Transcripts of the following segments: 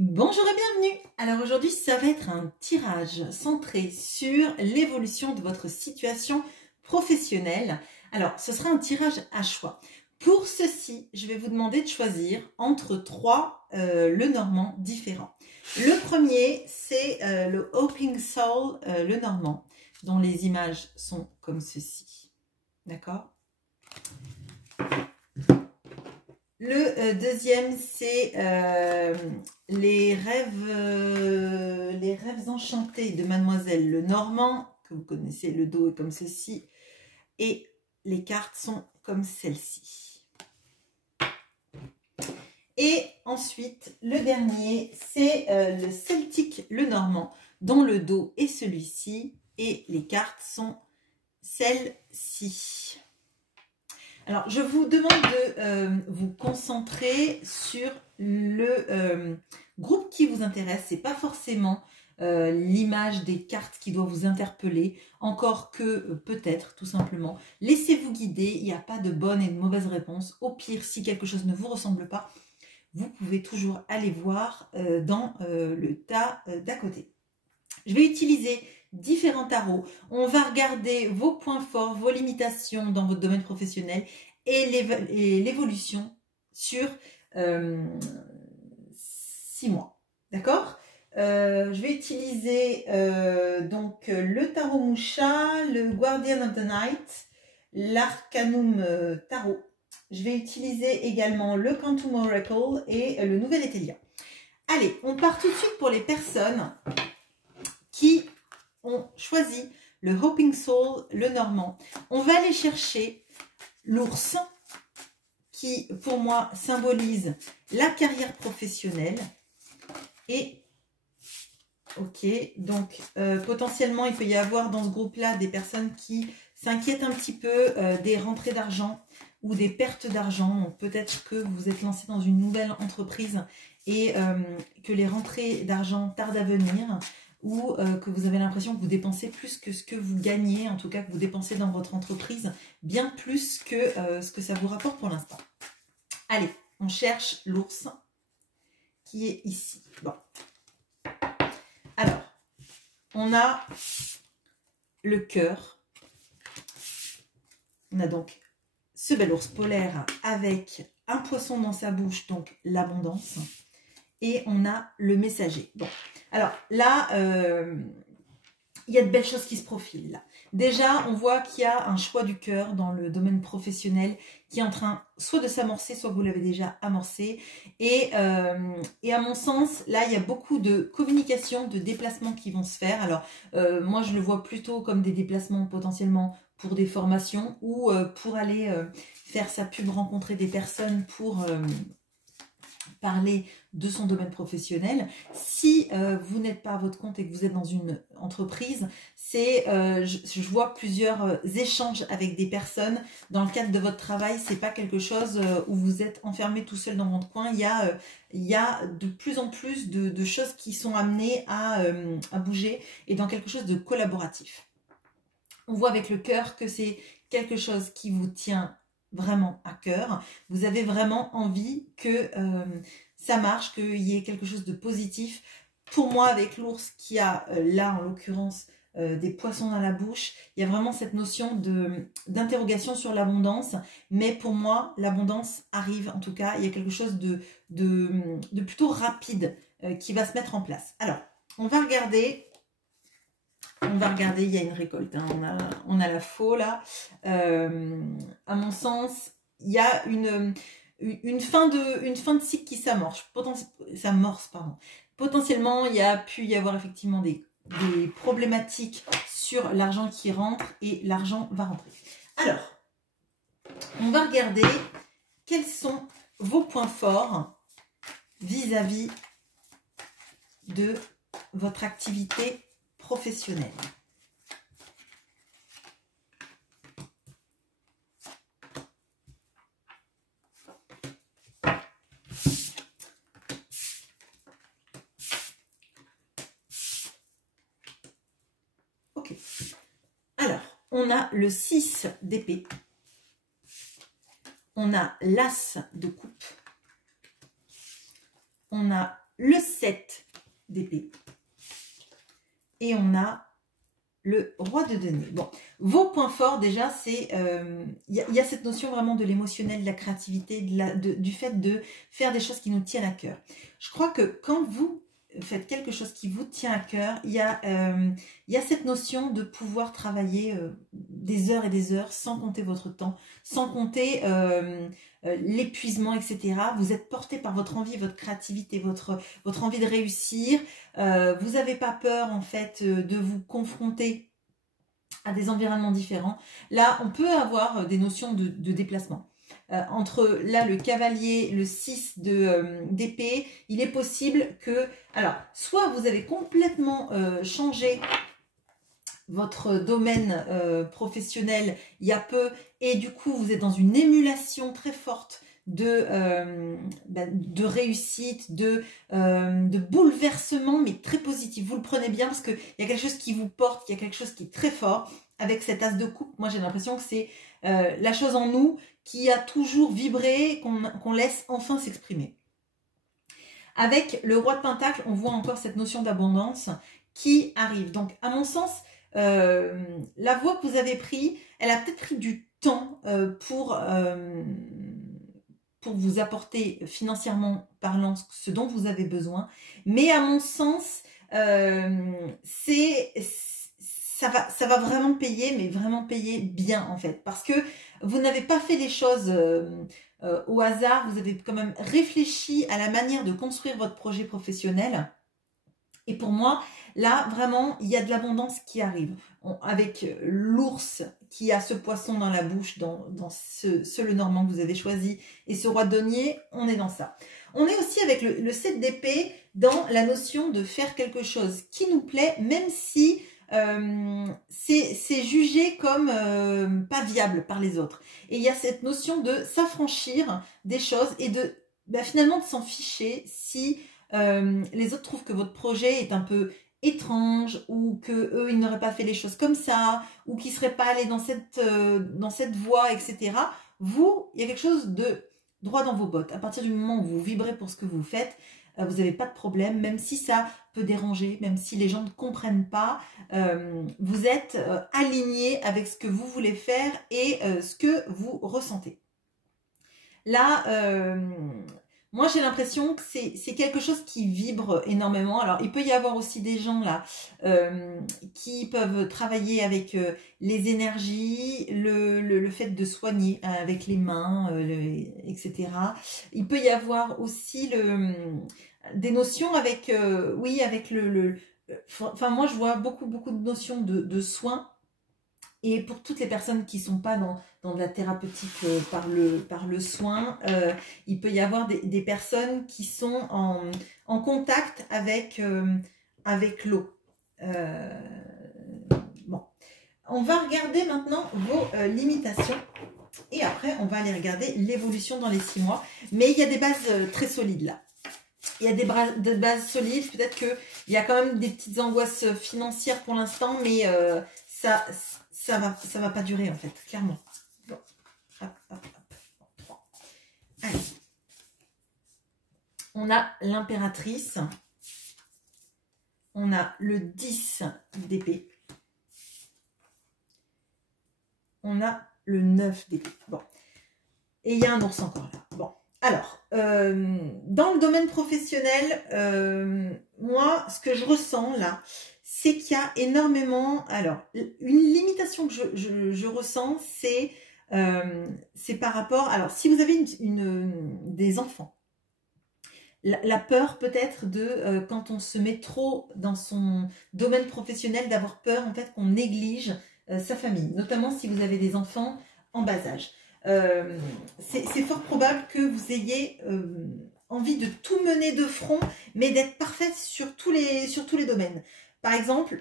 Bonjour et bienvenue. Alors aujourd'hui, ça va être un tirage centré sur l'évolution de votre situation professionnelle. Alors, ce sera un tirage à choix. Pour ceci, je vais vous demander de choisir entre trois Lenormand différents. Le premier, c'est le Hoping Soul Lenormand, dont les images sont comme ceci. D'accord ? Le deuxième, c'est les rêves enchantés de Mademoiselle Lenormand, que vous connaissez, le dos est comme ceci, et les cartes sont comme celle-ci. Et ensuite, le dernier, c'est le Celtic Lenormand, dont le dos est celui-ci, et les cartes sont celles-ci. Alors, je vous demande de vous concentrer sur le groupe qui vous intéresse. Ce n'est pas forcément l'image des cartes qui doit vous interpeller, encore que peut-être, tout simplement. Laissez-vous guider, il n'y a pas de bonne et de mauvaise réponse. Au pire, si quelque chose ne vous ressemble pas, vous pouvez toujours aller voir dans le tas d'à côté. Je vais utiliser différents tarots. On va regarder vos points forts, vos limitations dans votre domaine professionnel et l'évolution sur 6 mois. D'accord ? Je vais utiliser donc le tarot Moucha, le Guardian of the Night, l'Arcanum Tarot. Je vais utiliser également le Quantum Oracle et le Nouvel Etelia. Allez, on part tout de suite pour les personnes qui ont choisi le Hoping Soul Lenormand. On va aller chercher l'ours qui, pour moi, symbolise la carrière professionnelle. Et, ok, donc potentiellement, il peut y avoir dans ce groupe-là des personnes qui s'inquiètent un petit peu des rentrées d'argent ou des pertes d'argent. Donc peut-être que vous êtes lancé dans une nouvelle entreprise et que les rentrées d'argent tardent à venir, ou que vous avez l'impression que vous dépensez plus que ce que vous gagnez, en tout cas que vous dépensez dans votre entreprise, bien plus que ce que ça vous rapporte pour l'instant. Allez, on cherche l'ours qui est ici. Bon. Alors, on a le cœur. On a donc ce bel ours polaire avec un poisson dans sa bouche, donc l'abondance. Et on a le messager. Bon, alors là, il y a de belles choses qui se profilent. Là. Déjà, on voit qu'il y a un choix du cœur dans le domaine professionnel qui est en train soit de s'amorcer, soit que vous l'avez déjà amorcé. Et à mon sens, là, il y a beaucoup de communication, de déplacements qui vont se faire. Alors, moi, je le vois plutôt comme des déplacements potentiellement pour des formations ou pour aller faire sa pub, rencontrer des personnes pour parler de son domaine professionnel. Si vous n'êtes pas à votre compte et que vous êtes dans une entreprise, c'est je vois plusieurs échanges avec des personnes dans le cadre de votre travail. C'est pas quelque chose où vous êtes enfermé tout seul dans votre coin. Il y a de plus en plus de choses qui sont amenées à bouger et dans quelque chose de collaboratif. On voit avec le cœur que c'est quelque chose qui vous tient vraiment à cœur. Vous avez vraiment envie que ça marche, qu'il y ait quelque chose de positif. Pour moi, avec l'ours qui a là, en l'occurrence, des poissons dans la bouche, il y a vraiment cette notion d'interrogation sur l'abondance. Mais pour moi, l'abondance arrive, en tout cas, il y a quelque chose de plutôt rapide qui va se mettre en place. Alors, on va regarder, il y a une récolte, hein. On a la faux là. À mon sens, il y a une fin de cycle qui s'amorce. Potentiellement, il y a pu y avoir effectivement des problématiques sur l'argent qui rentre et l'argent va rentrer. Alors, on va regarder quels sont vos points forts vis-à-vis de votre activité professionnelle. Ok. Alors, on a le 6 d'épée. On a l'as de coupe. On a le 7 d'épée. Et on a le roi de denier. Bon, vos points forts déjà, c'est y a cette notion vraiment de l'émotionnel, de la créativité, du fait de faire des choses qui nous tiennent à cœur. Je crois que quand vous faites quelque chose qui vous tient à cœur, il y a cette notion de pouvoir travailler des heures et des heures sans compter votre temps, sans compter l'épuisement, etc. Vous êtes porté par votre envie, votre créativité, votre envie de réussir. Vous n'avez pas peur en fait de vous confronter à des environnements différents. Là, on peut avoir des notions de déplacement. Entre là le cavalier, le 6 d'épée, il est possible que, alors, soit vous avez complètement changé votre domaine professionnel il y a peu, et du coup vous êtes dans une émulation très forte de réussite, de bouleversement, mais très positif. Vous le prenez bien parce qu'il y a quelque chose qui vous porte, il y a quelque chose qui est très fort. Avec cet as de coupe, moi j'ai l'impression que c'est la chose en nous qui a toujours vibré, qu'on laisse enfin s'exprimer. Avec le roi de Pentacle, on voit encore cette notion d'abondance qui arrive. Donc à mon sens, la voie que vous avez prise, elle a peut-être pris du temps pour vous apporter financièrement parlant ce dont vous avez besoin. Mais à mon sens, ça va vraiment payer, mais vraiment payer bien en fait. Parce que vous n'avez pas fait les choses au hasard, vous avez quand même réfléchi à la manière de construire votre projet professionnel. Et pour moi, là, vraiment, il y a de l'abondance qui arrive. Avec l'ours qui a ce poisson dans la bouche, dans ce Lenormand que vous avez choisi, et ce roi de denier, on est dans ça. On est aussi avec le 7 d'épée dans la notion de faire quelque chose qui nous plaît, même si c'est jugé comme pas viable par les autres. Et il y a cette notion de s'affranchir des choses et de finalement de s'en ficher si les autres trouvent que votre projet est un peu étrange ou que eux ils n'auraient pas fait les choses comme ça ou qu'ils seraient pas allés dans cette voie, etc. Vous, il y a quelque chose de droit dans vos bottes. À partir du moment où vous vibrez pour ce que vous faites, vous n'avez pas de problème, même si ça peut déranger, même si les gens ne comprennent pas, vous êtes aligné avec ce que vous voulez faire et ce que vous ressentez. Là, moi j'ai l'impression que c'est quelque chose qui vibre énormément. Alors il peut y avoir aussi des gens là qui peuvent travailler avec les énergies, le fait de soigner avec les mains, etc. Il peut y avoir aussi des notions avec, oui, avec enfin moi je vois beaucoup de notions de soins. Et pour toutes les personnes qui ne sont pas dans de la thérapeutique par le soin, il peut y avoir des personnes qui sont en contact avec l'eau. Bon. On va regarder maintenant vos limitations. Et après, on va aller regarder l'évolution dans les 6 mois. Mais il y a des bases très solides là. Il y a des bases solides. Peut-être qu'il y a quand même des petites angoisses financières pour l'instant. Mais ça va pas durer en fait, clairement. Bon. Hop, hop, hop. 3. Allez. On a l'impératrice. On a le 10 d'épée. On a le 9 d'épée. Bon. Et il y a un ours encore là. Bon. Alors, dans le domaine professionnel, moi, ce que je ressens là, c'est qu'il y a énormément... Alors, une limitation que je ressens, c'est par rapport... Alors, si vous avez des enfants, la peur peut-être de, quand on se met trop dans son domaine professionnel, d'avoir peur en fait qu'on néglige sa famille, notamment si vous avez des enfants en bas âge. C'est fort probable que vous ayez envie de tout mener de front, mais d'être parfaite sur tous les domaines. Par exemple,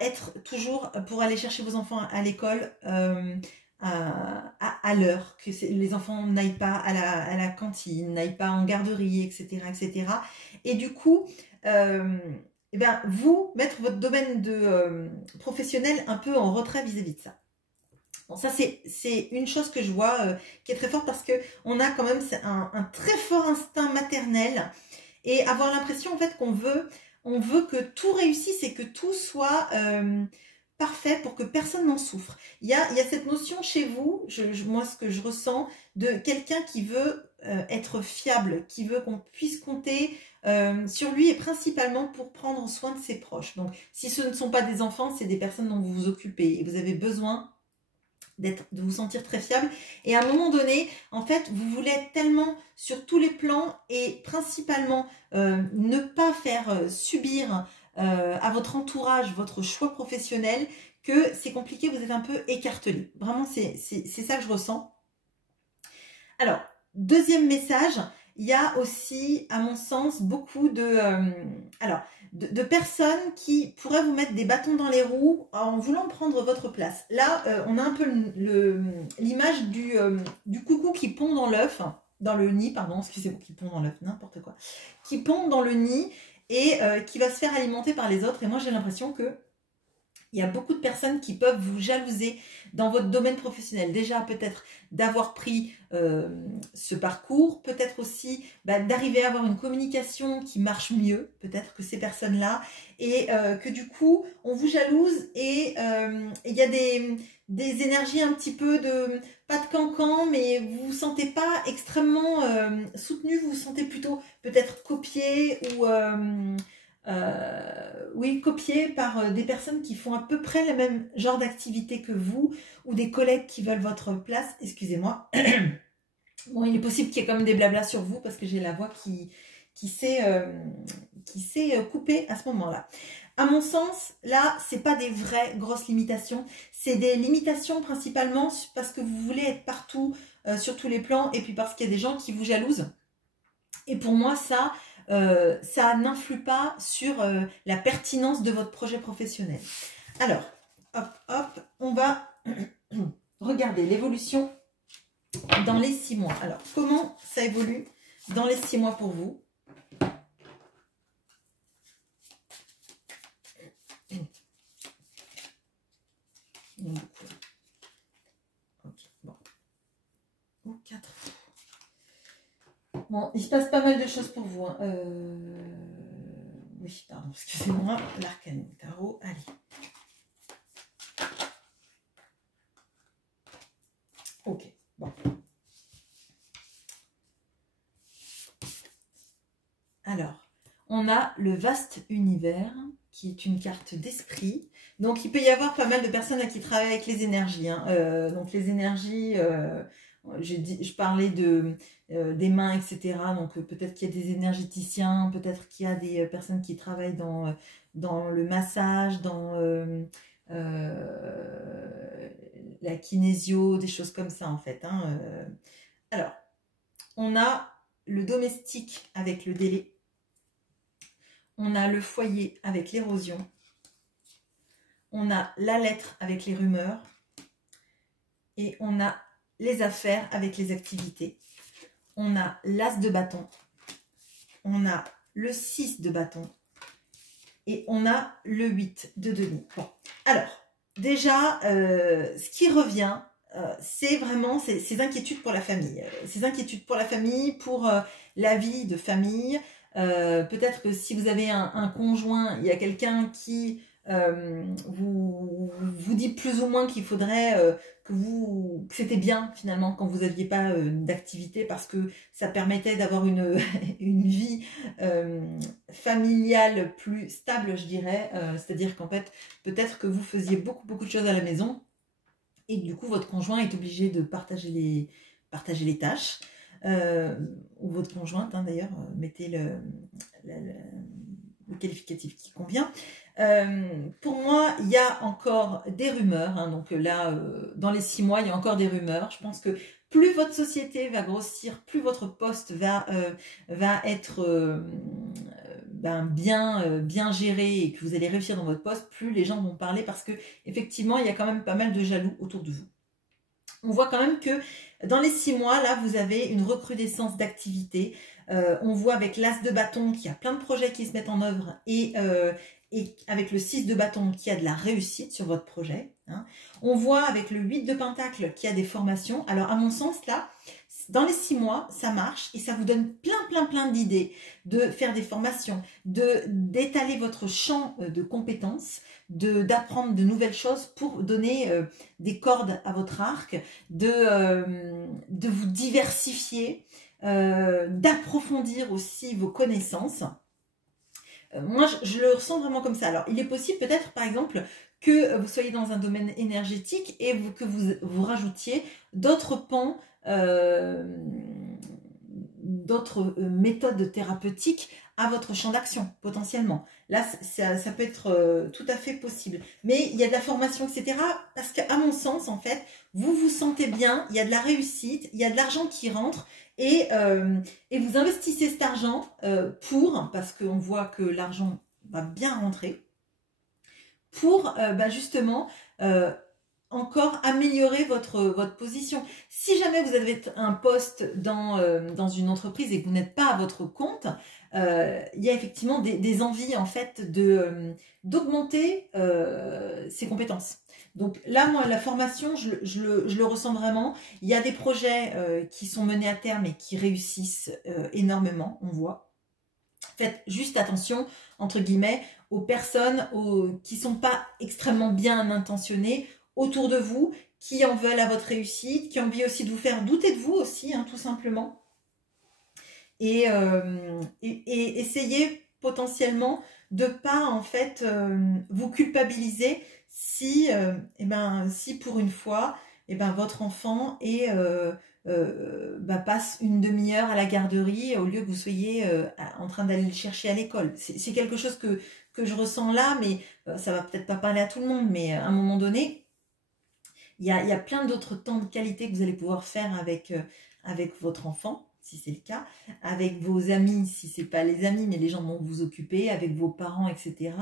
être toujours pour aller chercher vos enfants à l'école à l'heure, que les enfants n'aillent pas à la cantine, n'aillent pas en garderie, etc. etc. Et du coup, vous mettre votre domaine professionnel un peu en retrait vis-à-vis de ça. Bon, ça c'est une chose que je vois qui est très forte parce qu'on a quand même un très fort instinct maternel et avoir l'impression en fait qu'on veut, on veut que tout réussisse et que tout soit parfait pour que personne n'en souffre. Il y a cette notion chez vous, moi ce que je ressens, de quelqu'un qui veut être fiable, qui veut qu'on puisse compter sur lui et principalement pour prendre soin de ses proches. Donc si ce ne sont pas des enfants, c'est des personnes dont vous vous occupez et vous avez besoin de vous sentir très fiable. Et à un moment donné, en fait, vous voulez être tellement sur tous les plans et principalement ne pas faire subir à votre entourage votre choix professionnel que c'est compliqué, vous êtes un peu écartelé. Vraiment, c'est ça que je ressens. Alors, deuxième message, il y a aussi, à mon sens, beaucoup de personnes qui pourraient vous mettre des bâtons dans les roues en voulant prendre votre place. Là, on a un peu l'image du coucou qui pond dans l'œuf, dans le nid, pardon, excusez-moi, qui pond dans l'œuf, n'importe quoi, qui pond dans le nid et qui va se faire alimenter par les autres. Et moi, j'ai l'impression que il y a beaucoup de personnes qui peuvent vous jalouser dans votre domaine professionnel. Déjà, peut-être d'avoir pris ce parcours, peut-être aussi d'arriver à avoir une communication qui marche mieux, peut-être que ces personnes-là, et que du coup, on vous jalouse et il y a des énergies un petit peu de, pas de cancan, mais vous vous sentez pas extrêmement soutenu, vous vous sentez plutôt peut-être copié ou... oui, copié par des personnes qui font à peu près le même genre d'activité que vous ou des collègues qui veulent votre place. Excusez-moi. Bon, il est possible qu'il y ait quand même des blablas sur vous parce que j'ai la voix qui s'est coupée à ce moment-là. À mon sens, là, c'est pas des vraies grosses limitations. C'est des limitations principalement parce que vous voulez être partout sur tous les plans et puis parce qu'il y a des gens qui vous jalousent. Et pour moi, ça n'influe pas sur la pertinence de votre projet professionnel. Alors, hop, hop, on va regarder l'évolution dans les 6 mois. Alors, comment ça évolue dans les 6 mois pour vous? Ok, bon. Ou 4. Bon, il se passe pas mal de choses pour vous. Hein. Oui, pardon, excusez-moi. L'arcane tarot, allez. Ok, bon. Alors, on a le vaste univers, qui est une carte d'esprit. Donc, il peut y avoir pas mal de personnes qui travaillent avec les énergies. Hein. Donc, les énergies... je parlais des mains, etc. Donc peut-être qu'il y a des énergéticiens, peut-être qu'il y a des personnes qui travaillent dans le massage, dans la kinésio, des choses comme ça en fait. Hein. Alors, on a le domestique avec le délai. On a le foyer avec l'érosion. On a la lettre avec les rumeurs. Et on a les affaires avec les activités. On a l'as de bâton. On a le 6 de bâton. Et on a le 8 de denier. Bon, alors, déjà, ce qui revient, c'est vraiment ces inquiétudes pour la famille. Ces inquiétudes pour la famille, pour la vie de famille. Peut-être que si vous avez un conjoint, il y a quelqu'un qui vous dit plus ou moins qu'il faudrait que c'était bien finalement quand vous n'aviez pas d'activité parce que ça permettait d'avoir une vie familiale plus stable, je dirais. C'est-à-dire qu'en fait, peut-être que vous faisiez beaucoup de choses à la maison et du coup, votre conjoint est obligé de partager les tâches. Ou votre conjointe, hein, d'ailleurs, mettez le qualificatif qui convient. Pour moi, il y a encore des rumeurs. Hein, donc là, dans les 6 mois, il y a encore des rumeurs. Je pense que plus votre société va grossir, plus votre poste va être bien géré et que vous allez réussir dans votre poste, plus les gens vont parler parce que effectivement, il y a quand même pas mal de jaloux autour de vous. On voit quand même que dans les 6 mois, là, vous avez une recrudescence d'activité. On voit avec l'as de bâton qu'il y a plein de projets qui se mettent en œuvre et avec le 6 de bâton qu'il y a de la réussite sur votre projet. Hein. On voit avec le 8 de pentacle qu'il y a des formations. Alors, à mon sens, là, dans les 6 mois, ça marche et ça vous donne plein d'idées de faire des formations, d'étaler votre champ de compétences, d'apprendre de nouvelles choses pour donner des cordes à votre arc, de vous diversifier, d'approfondir aussi vos connaissances. Moi, je le ressens vraiment comme ça. Alors, il est possible peut-être, par exemple, que vous soyez dans un domaine énergétique et que vous rajoutiez d'autres pans, d'autres méthodes thérapeutiques à votre champ d'action, potentiellement. Là, ça peut être tout à fait possible. Mais il y a de la formation, etc. Parce qu'à mon sens, en fait, vous vous sentez bien, il y a de la réussite, il y a de l'argent qui rentre et vous investissez cet argent parce qu'on voit que l'argent va bien rentrer, pour justement encore améliorer votre position. Si jamais vous avez un poste dans une entreprise et que vous n'êtes pas à votre compte, il y a effectivement des envies en fait d'augmenter ses compétences. Donc là, moi, la formation, je le ressens vraiment. Il y a des projets qui sont menés à terme et qui réussissent énormément, on voit. Faites juste attention, entre guillemets, aux personnes qui ne sont pas extrêmement bien intentionnées autour de vous, qui en veulent à votre réussite, qui ont envie aussi de vous faire douter de vous aussi, hein, tout simplement. Et essayez potentiellement de ne pas en fait vous culpabiliser si pour une fois votre enfant passe une demi-heure à la garderie au lieu que vous soyez en train d'aller le chercher à l'école. C'est quelque chose que je ressens là, mais ça va peut-être pas parler à tout le monde, mais à un moment donné, il y a plein d'autres temps de qualité que vous allez pouvoir faire avec votre enfant, si c'est le cas, avec vos amis, si c'est pas les amis, mais les gens dont vous vous occupez, avec vos parents, etc.,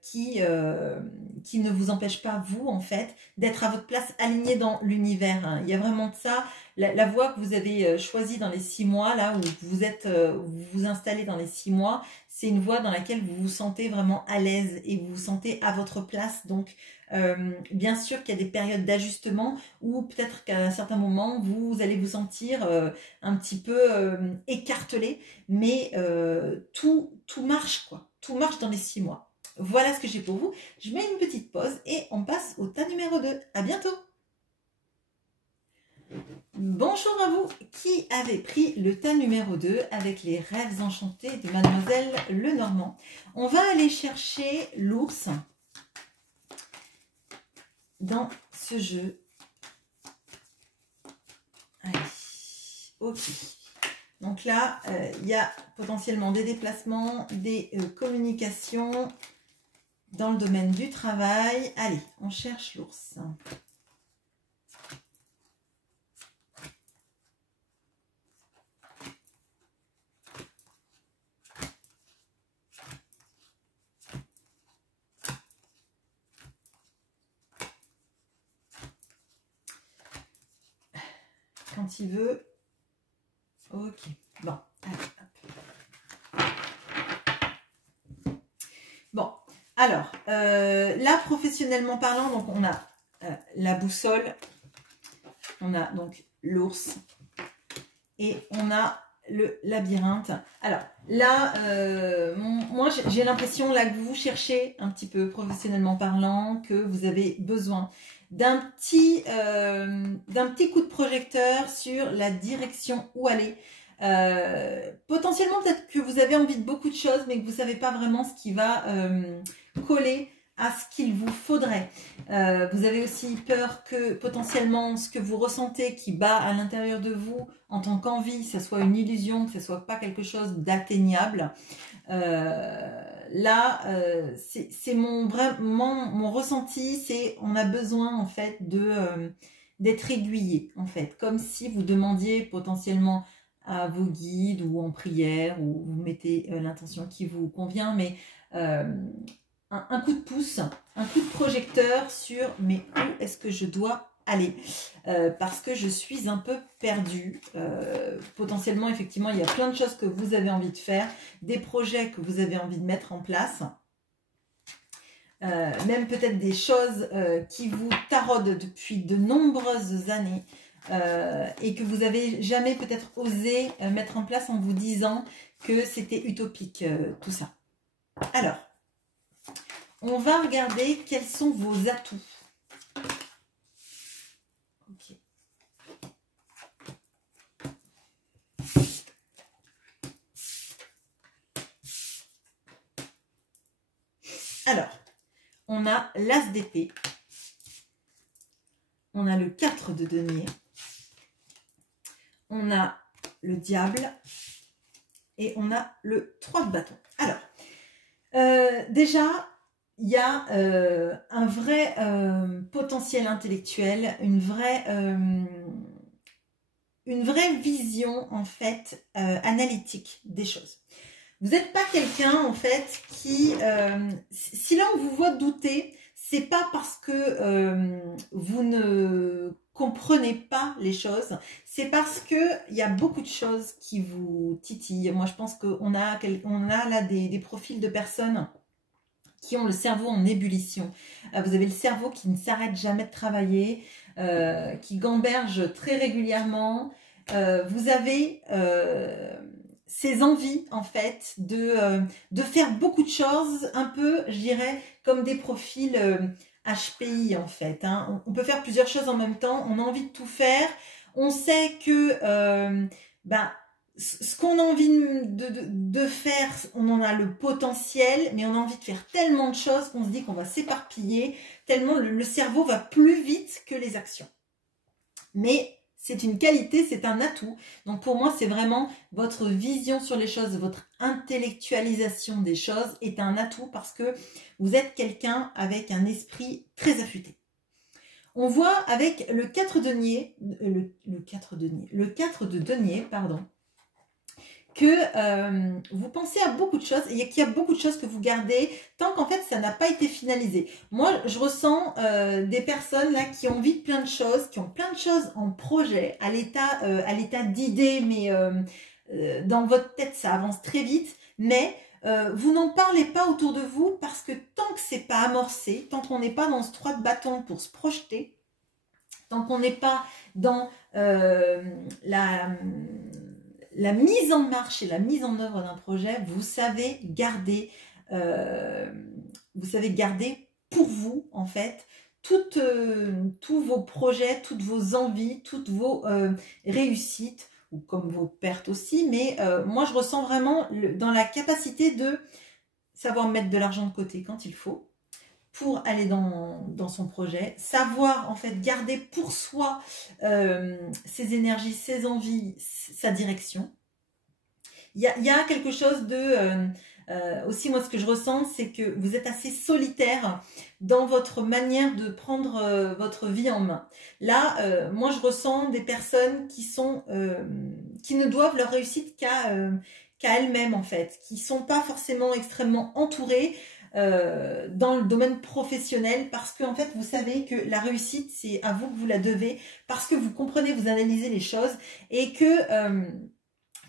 qui ne vous empêchent pas, vous, en fait, d'être à votre place, aligné dans l'univers. Hein. Il y a vraiment de ça. La voie que vous avez choisie dans les 6 mois, là où vous vous installez dans les 6 mois, c'est une voie dans laquelle vous vous sentez vraiment à l'aise et vous vous sentez à votre place. Donc, bien sûr qu'il y a des périodes d'ajustement où peut-être qu'à un certain moment, vous allez vous sentir un petit peu écartelé, mais tout marche, quoi. Tout marche dans les 6 mois. Voilà ce que j'ai pour vous. Je mets une petite pause et on passe au tas numéro 2. À bientôt. Bonjour à vous qui avez pris le tas numéro 2 avec les rêves enchantés de Mademoiselle Lenormand. On va aller chercher l'ours dans ce jeu. Allez, ok. Donc là, il y a potentiellement des déplacements, des communications dans le domaine du travail. Allez, on cherche l'ours. Quand il veut. Ok, bon, allez, hop. Bon, alors, là, professionnellement parlant, donc on a la boussole, on a donc l'ours et on a le labyrinthe. Alors, là, moi, j'ai l'impression là que vous cherchez un petit peu, professionnellement parlant, que vous avez besoin d'un petit coup de projecteur sur la direction où aller. Potentiellement peut-être que vous avez envie de beaucoup de choses mais que vous ne savez pas vraiment ce qui va coller à ce qu'il vous faudrait. Vous avez aussi peur que potentiellement ce que vous ressentez qui bat à l'intérieur de vous en tant qu'envie, ça soit une illusion, que ce soit pas quelque chose d'atteignable. Là, c'est mon ressenti, c'est on a besoin en fait d'être aiguillé en fait, comme si vous demandiez potentiellement à vos guides ou en prière ou vous mettez l'intention qui vous convient, mais un coup de pouce, un coup de projecteur sur mais où est-ce que je dois aller parce que je suis un peu perdue. Potentiellement, effectivement, il y a plein de choses que vous avez envie de faire, des projets que vous avez envie de mettre en place, même peut-être des choses qui vous taraudent depuis de nombreuses années. et que vous avez jamais peut-être osé mettre en place en vous disant que c'était utopique, tout ça. Alors, on va regarder quels sont vos atouts. Ok. Alors, on a l'as d'épée, on a le 4 de denier, on a le diable et on a le 3 de bâton. Alors, déjà, il y a un vrai potentiel intellectuel, une vraie vision en fait analytique des choses. Vous n'êtes pas quelqu'un en fait qui, si là on vous voit douter, c'est pas parce que vous ne comprenez pas les choses, c'est parce que il y a beaucoup de choses qui vous titillent. Moi je pense qu'on a là des profils de personnes qui ont le cerveau en ébullition. Vous avez le cerveau qui ne s'arrête jamais de travailler, qui gamberge très régulièrement. Vous avez ces envies en fait de faire beaucoup de choses, un peu, je dirais, comme des profils HPI en fait. Hein. On peut faire plusieurs choses en même temps, on a envie de tout faire. On sait que ce qu'on a envie de faire, on en a le potentiel, mais on a envie de faire tellement de choses qu'on se dit qu'on va s'éparpiller, tellement le cerveau va plus vite que les actions. Mais c'est une qualité, c'est un atout. Donc pour moi, c'est vraiment votre vision sur les choses, votre intellectualisation des choses est un atout parce que vous êtes quelqu'un avec un esprit très affûté. On voit avec le 4 de denier, le 4 de denier, pardon, que vous pensez à beaucoup de choses et qu'il y a beaucoup de choses que vous gardez tant qu'en fait ça n'a pas été finalisé. Moi je ressens des personnes là qui ont envie de plein de choses, qui ont plein de choses en projet, à l'état d'idées, mais dans votre tête ça avance très vite, mais vous n'en parlez pas autour de vous parce que tant que c'est pas amorcé, tant qu'on n'est pas dans ce 3 de bâton pour se projeter, tant qu'on n'est pas dans la mise en marche et la mise en œuvre d'un projet, vous savez garder pour vous en fait tous vos projets, toutes vos envies, toutes vos réussites ou comme vos pertes aussi, mais moi je ressens vraiment dans la capacité de savoir mettre de l'argent de côté quand il faut pour aller dans son projet, savoir en fait garder pour soi ses énergies, ses envies, sa direction. Il y a quelque chose de... aussi moi ce que je ressens c'est que vous êtes assez solitaire dans votre manière de prendre votre vie en main. Là, moi je ressens des personnes qui ne doivent leur réussite qu'à elles-mêmes en fait, qui sont pas forcément extrêmement entourées dans le domaine professionnel parce que en fait vous savez que la réussite c'est à vous que vous la devez parce que vous comprenez, vous analysez les choses et que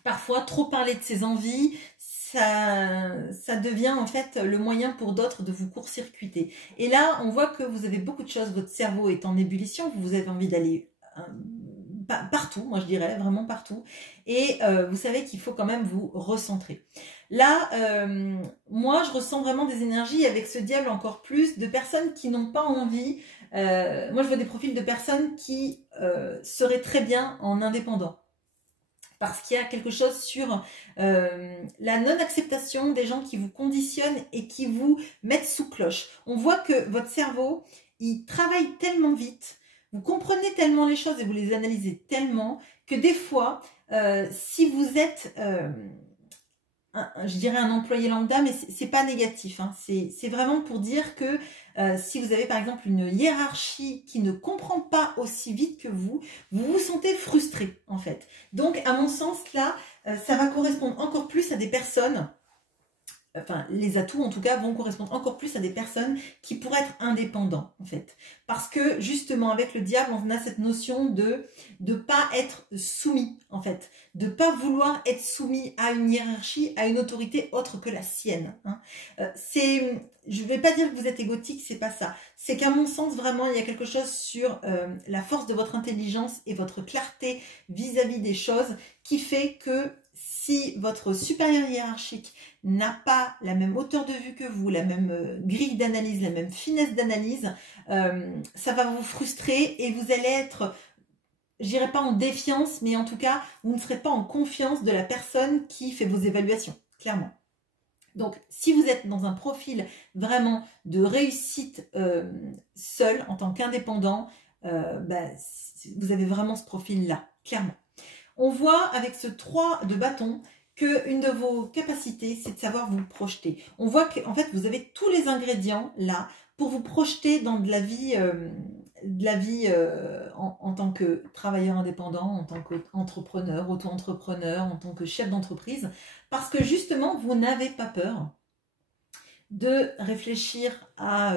parfois trop parler de ses envies ça devient en fait le moyen pour d'autres de vous court-circuiter. Et là on voit que vous avez beaucoup de choses, votre cerveau est en ébullition, vous avez envie d'aller partout, moi je dirais vraiment partout, et vous savez qu'il faut quand même vous recentrer. Là, moi je ressens vraiment des énergies avec ce diable encore plus, de personnes qui n'ont pas envie, moi je vois des profils de personnes qui seraient très bien en indépendant. Parce qu'il y a quelque chose sur la non-acceptation des gens qui vous conditionnent et qui vous mettent sous cloche. On voit que votre cerveau, il travaille tellement vite, vous comprenez tellement les choses et vous les analysez tellement que des fois, si vous êtes, je dirais un employé lambda, mais c'est pas négatif, hein, c'est vraiment pour dire que si vous avez par exemple une hiérarchie qui ne comprend pas aussi vite que vous vous sentez frustré en fait. Donc à mon sens là, ça va correspondre encore plus à des personnes enfin les atouts en tout cas vont correspondre encore plus à des personnes qui pourraient être indépendants en fait. Parce que justement avec le diable on a cette notion de pas être soumis en fait, de pas vouloir être soumis à une hiérarchie, à une autorité autre que la sienne. Hein. Je vais pas dire que vous êtes égotique, c'est pas ça. C'est qu'à mon sens vraiment il y a quelque chose sur la force de votre intelligence et votre clarté vis-à-vis des choses qui fait que si votre supérieur hiérarchique n'a pas la même hauteur de vue que vous, la même grille d'analyse, la même finesse d'analyse, ça va vous frustrer et vous allez être, je dirais pas en défiance, mais en tout cas, vous ne serez pas en confiance de la personne qui fait vos évaluations, clairement. Donc, si vous êtes dans un profil vraiment de réussite seul, en tant qu'indépendant, vous avez vraiment ce profil-là, clairement. On voit avec ce 3 de bâton qu'une de vos capacités, c'est de savoir vous projeter. On voit qu'en fait, vous avez tous les ingrédients là pour vous projeter dans de la vie, en tant que travailleur indépendant, en tant qu'entrepreneur, auto-entrepreneur, en tant que chef d'entreprise, parce que justement, vous n'avez pas peur de réfléchir à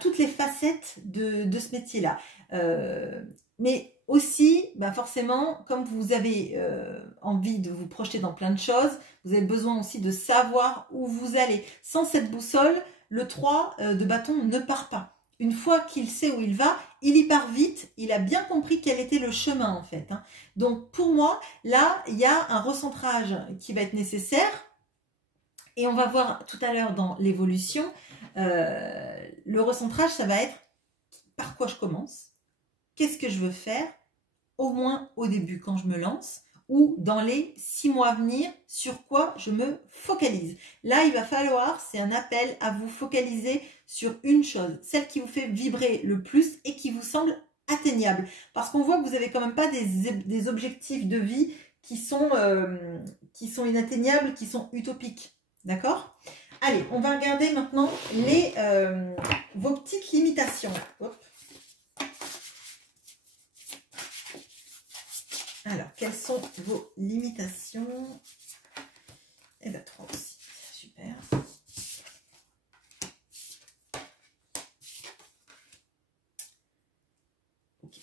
toutes les facettes de ce métier-là. Mais aussi, forcément, comme vous avez envie de vous projeter dans plein de choses, vous avez besoin aussi de savoir où vous allez. Sans cette boussole, le 3 de bâton ne part pas. Une fois qu'il sait où il va, il y part vite, il a bien compris quel était le chemin en fait. Hein. Donc pour moi, là, il y a un recentrage qui va être nécessaire. Et on va voir tout à l'heure dans l'évolution, le recentrage, ça va être par quoi je commence, qu'est-ce que je veux faire, au moins au début quand je me lance, ou dans les 6 mois à venir, sur quoi je me focalise. Là, il va falloir, c'est un appel à vous focaliser sur une chose, celle qui vous fait vibrer le plus et qui vous semble atteignable. Parce qu'on voit que vous n'avez quand même pas des objectifs de vie qui sont inatteignables, qui sont utopiques. D'accord? Allez, on va regarder maintenant vos petites limitations. Hop. Alors, quelles sont vos limitations? Eh bien, 3 aussi. Super. Ok.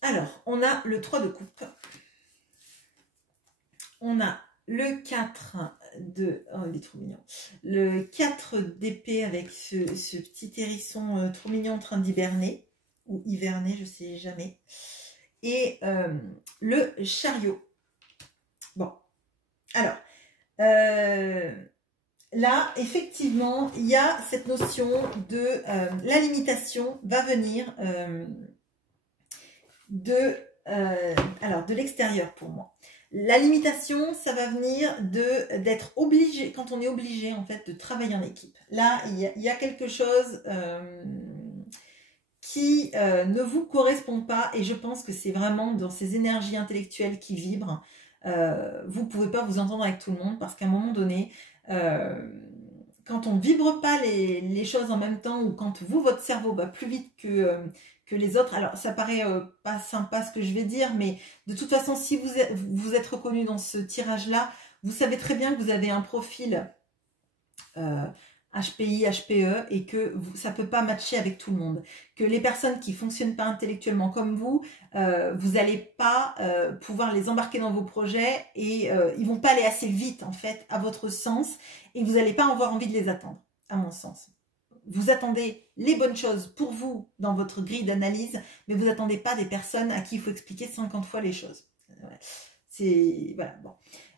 Alors, on a le 3 de coupe. On a le 4 de... Oh, il est trop mignon. Le 4 d'épée avec ce petit hérisson trop mignon en train d'hiberner. Ou hiverner, je ne sais jamais. Et le chariot. Bon. Alors, là, effectivement, il y a cette notion de... la limitation va venir de l'extérieur pour moi. La limitation, ça va venir d'être obligé, quand on est obligé en fait de travailler en équipe. Là, il y a quelque chose qui ne vous correspond pas et je pense que c'est vraiment dans ces énergies intellectuelles qui vibrent. Vous ne pouvez pas vous entendre avec tout le monde parce qu'à un moment donné, quand on ne vibre pas les choses en même temps ou quand votre cerveau va plus vite que les autres, alors ça paraît pas sympa ce que je vais dire, mais de toute façon, si vous êtes reconnu dans ce tirage-là, vous savez très bien que vous avez un profil HPI, HPE et que ça ne peut pas matcher avec tout le monde. Que les personnes qui ne fonctionnent pas intellectuellement comme vous n'allez pas pouvoir les embarquer dans vos projets et ils ne vont pas aller assez vite en fait à votre sens et vous n'allez pas avoir envie de les attendre, à mon sens. Vous attendez les bonnes choses pour vous dans votre grille d'analyse, mais vous n'attendez pas des personnes à qui il faut expliquer 50 fois les choses. C'est... Voilà, bon.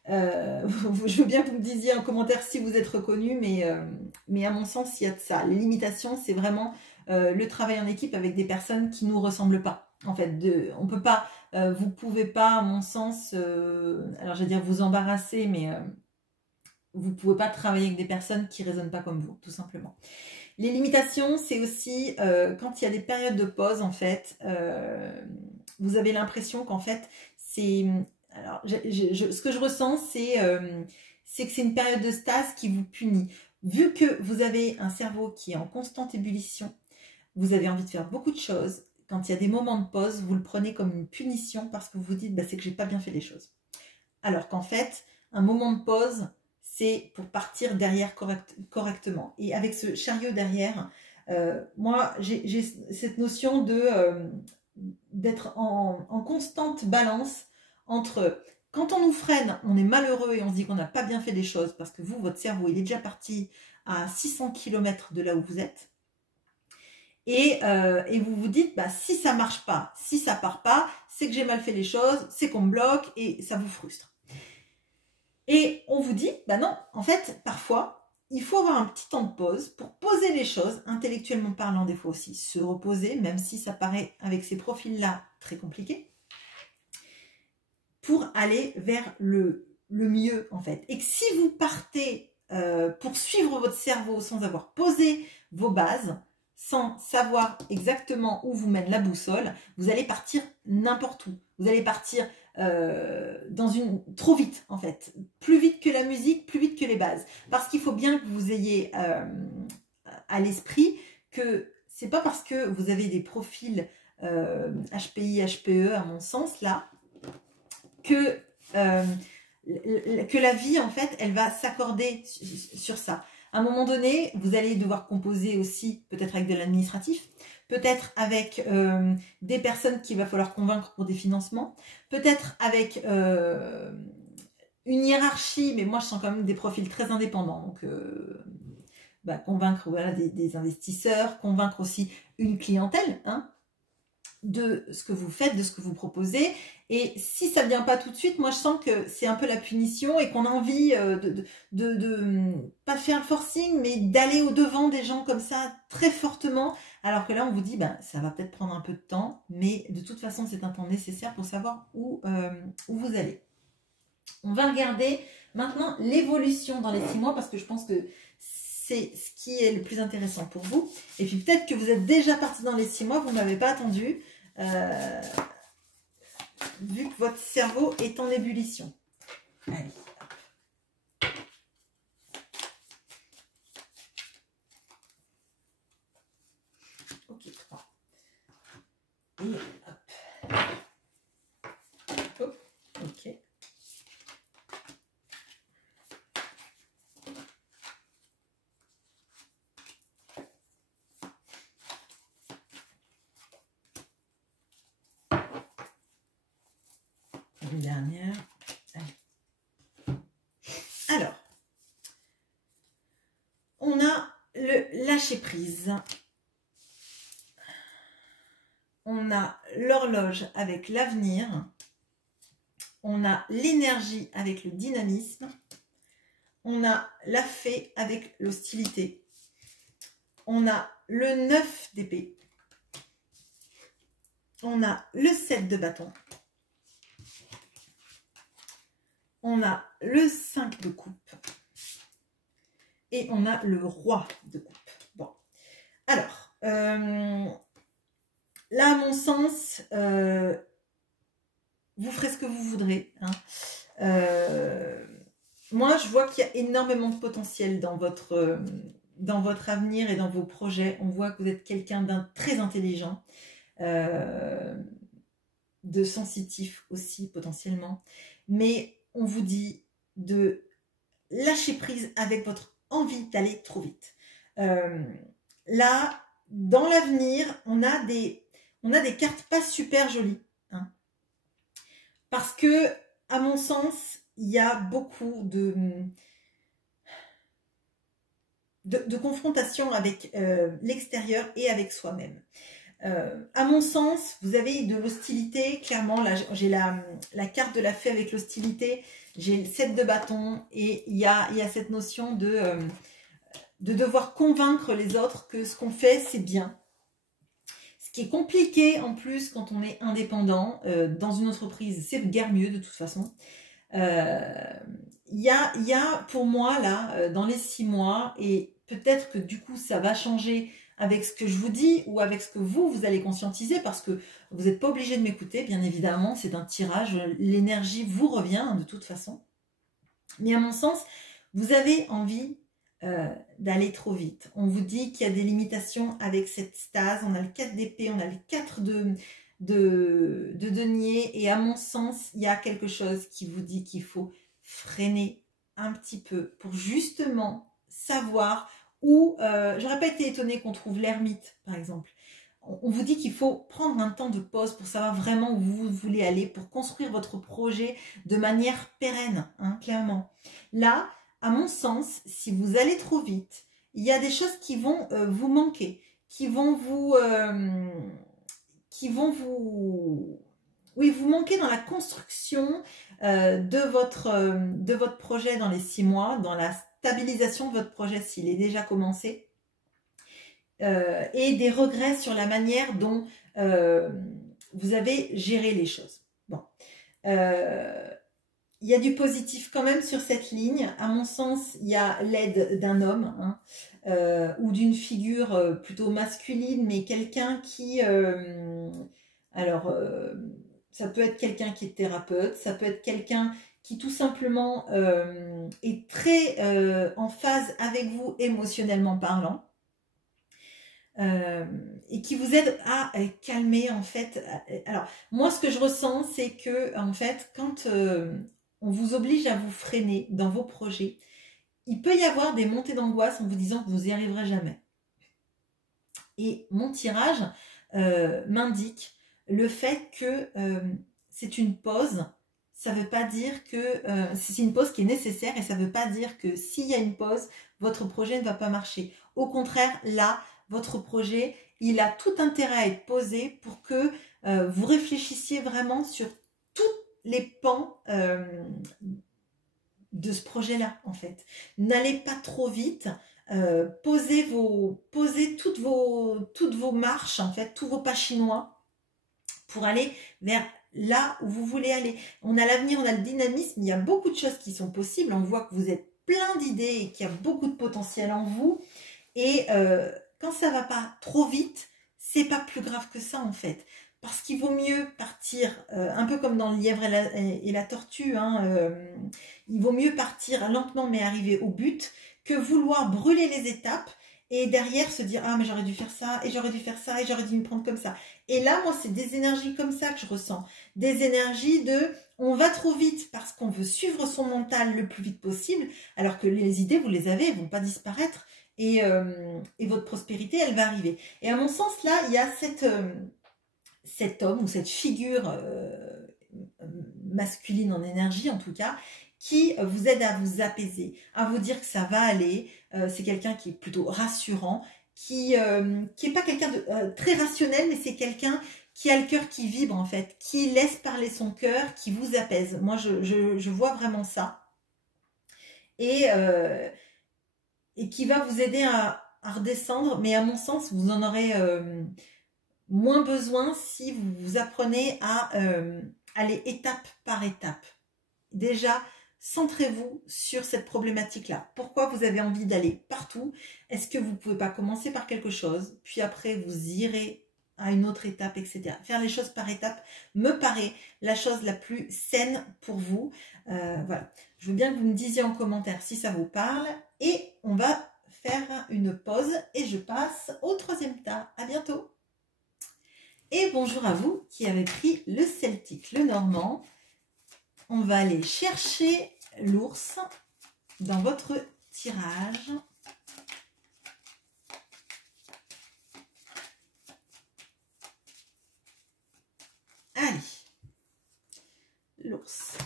Je veux bien que vous me disiez en commentaire si vous êtes reconnu, mais à mon sens, il y a de ça. Les limitations, c'est vraiment le travail en équipe avec des personnes qui ne nous ressemblent pas. En fait, on peut pas, vous pouvez pas, à mon sens, alors je vais dire vous embarrasser, mais vous pouvez pas travailler avec des personnes qui ne résonnent pas comme vous, tout simplement. Les limitations, c'est aussi quand il y a des périodes de pause, en fait, vous avez l'impression qu'en fait, c'est... Alors, ce que je ressens, c'est que c'est une période de stase qui vous punit. Vu que vous avez un cerveau qui est en constante ébullition, vous avez envie de faire beaucoup de choses. Quand il y a des moments de pause, vous le prenez comme une punition parce que vous vous dites c'est que j'ai pas bien fait les choses. Alors qu'en fait, un moment de pause, c'est pour partir derrière correctement. Et avec ce chariot derrière, moi, j'ai cette notion d'être en constante balance entre quand on nous freine, on est malheureux et on se dit qu'on n'a pas bien fait les choses parce que vous, votre cerveau, il est déjà parti à 600 km de là où vous êtes. Et vous vous dites, bah, si ça marche pas, si ça part pas, c'est que j'ai mal fait les choses, c'est qu'on me bloque et ça vous frustre. Et on vous dit, bah non, en fait, parfois, il faut avoir un petit temps de pause pour poser les choses, intellectuellement parlant, des fois aussi, se reposer, même si ça paraît, avec ces profils-là, très compliqué, pour aller vers le mieux, en fait. Et que si vous partez pour suivre votre cerveau sans avoir posé vos bases, sans savoir exactement où vous mène la boussole, vous allez partir n'importe où. Vous allez partir trop vite, en fait. Plus vite que la musique, plus vite que les bases. Parce qu'il faut bien que vous ayez à l'esprit que c'est pas parce que vous avez des profils HPI, HPE, à mon sens, là, que la vie, en fait, elle va s'accorder sur ça. À un moment donné, vous allez devoir composer aussi, peut-être avec de l'administratif, peut-être avec des personnes qu'il va falloir convaincre pour des financements, peut-être avec une hiérarchie, mais moi je sens quand même des profils très indépendants, donc convaincre voilà, des investisseurs, convaincre aussi une clientèle, hein, de ce que vous faites, de ce que vous proposez. Et si ça ne vient pas tout de suite, moi je sens que c'est un peu la punition et qu'on a envie de pas faire le forcing, mais d'aller au devant des gens comme ça très fortement, alors que là on vous dit ben ça va peut-être prendre un peu de temps, mais de toute façon c'est un temps nécessaire pour savoir où vous allez. On va regarder maintenant l'évolution dans les 6 mois parce que je pense que c'est ce qui est le plus intéressant pour vous. Et puis peut-être que vous êtes déjà parti dans les 6 mois, vous ne m'avez pas attendu, vu que votre cerveau est en ébullition. Allez, hop. Ok, 3. Et hop. Hop. Ok. Une dernière. Allez. Alors, on a le lâcher prise. On a l'horloge avec l'avenir. On a l'énergie avec le dynamisme. On a la fée avec l'hostilité. On a le 9 d'épée. On a le 7 de bâton. On a le 5 de coupe. Et on a le roi de coupe. Bon. Alors, là, à mon sens, vous ferez ce que vous voudrez. Hein. Moi, je vois qu'il y a énormément de potentiel dans votre avenir et dans vos projets. On voit que vous êtes quelqu'un d'un très intelligent, de sensitif aussi potentiellement. Mais on vous dit de lâcher prise avec votre envie d'aller trop vite. Là, dans l'avenir, on a des cartes pas super jolies. Hein, parce que, à mon sens, il y a beaucoup de confrontation avec l'extérieur et avec soi-même. À mon sens, vous avez de l'hostilité, clairement. Là, j'ai la carte de la fée avec l'hostilité, j'ai le 7 de bâton et il y a cette notion de devoir convaincre les autres que ce qu'on fait, c'est bien. Ce qui est compliqué en plus quand on est indépendant dans une entreprise, c'est guère mieux de toute façon. Il y a pour moi là, dans les 6 mois, et peut-être que du coup ça va changer avec ce que je vous dis ou avec ce que vous allez conscientiser, parce que vous n'êtes pas obligé de m'écouter, bien évidemment, c'est un tirage, l'énergie vous revient de toute façon. Mais à mon sens, vous avez envie d'aller trop vite. On vous dit qu'il y a des limitations avec cette stase, on a le 4 d'épée, on a le 4 de denier, et à mon sens, il y a quelque chose qui vous dit qu'il faut freiner un petit peu pour justement savoir où... j'aurais pas été étonnée qu'on trouve l'ermite, par exemple. On vous dit qu'il faut prendre un temps de pause pour savoir vraiment où vous voulez aller, pour construire votre projet de manière pérenne, hein, clairement. Là, à mon sens, si vous allez trop vite, il y a des choses qui vont vous manquer, qui vont vous manquer dans la construction de votre projet dans les 6 mois, dans la stabilisation de votre projet s'il est déjà commencé. Et des regrets sur la manière dont vous avez géré les choses. Bon, il y a du positif quand même sur cette ligne. À mon sens, il y a l'aide d'un homme, hein, ou d'une figure plutôt masculine, mais quelqu'un qui... ça peut être quelqu'un qui est thérapeute, ça peut être quelqu'un qui tout simplement est très en phase avec vous émotionnellement parlant. Et qui vous aide à calmer en fait. Alors moi ce que je ressens c'est que en fait quand on vous oblige à vous freiner dans vos projets, il peut y avoir des montées d'angoisse en vous disant que vous n'y arriverez jamais. Et mon tirage m'indique le fait que c'est une pause. Ça ne veut pas dire que c'est une pause qui est nécessaire et ça ne veut pas dire que s'il y a une pause, votre projet ne va pas marcher. Au contraire, là, votre projet, il a tout intérêt à être posé pour que vous réfléchissiez vraiment sur tous les pans de ce projet-là, en fait. N'allez pas trop vite. Posez toutes vos marches, en fait, tous vos pas chinois pour aller vers là où vous voulez aller. On a l'avenir, on a le dynamisme, il y a beaucoup de choses qui sont possibles. On voit que vous êtes plein d'idées et qu'il y a beaucoup de potentiel en vous. Et quand ça va pas trop vite, c'est pas plus grave que ça en fait. Parce qu'il vaut mieux partir, un peu comme dans le lièvre et la tortue, hein, il vaut mieux partir lentement mais arriver au but que vouloir brûler les étapes et derrière se dire « Ah mais j'aurais dû faire ça et j'aurais dû faire ça et j'aurais dû me prendre comme ça ». Et là, moi, c'est des énergies comme ça que je ressens. Des énergies de « on va trop vite parce qu'on veut suivre son mental le plus vite possible » alors que les idées, vous les avez, elles ne vont pas disparaître. Et votre prospérité, elle va arriver. Et à mon sens, là, il y a cet homme ou cette figure masculine en énergie, en tout cas, qui vous aide à vous apaiser, à vous dire que ça va aller. C'est quelqu'un qui est plutôt rassurant, qui est pas quelqu'un de très rationnel, mais c'est quelqu'un qui a le cœur qui vibre, en fait, qui laisse parler son cœur, qui vous apaise. Moi, je vois vraiment ça. Et qui va vous aider à redescendre, mais à mon sens, vous en aurez moins besoin si vous apprenez à aller étape par étape. Déjà, centrez-vous sur cette problématique-là. Pourquoi vous avez envie d'aller partout? Est-ce que vous ne pouvez pas commencer par quelque chose, puis après vous irez à une autre étape, etc. Faire les choses par étape me paraît la chose la plus saine pour vous. Voilà. Je veux bien que vous me disiez en commentaire si ça vous parle. Et on va faire une pause et je passe au troisième tas. À bientôt. Et bonjour à vous qui avez pris le celtique, le normand. On va aller chercher l'ours dans votre tirage. Allez, l'ours.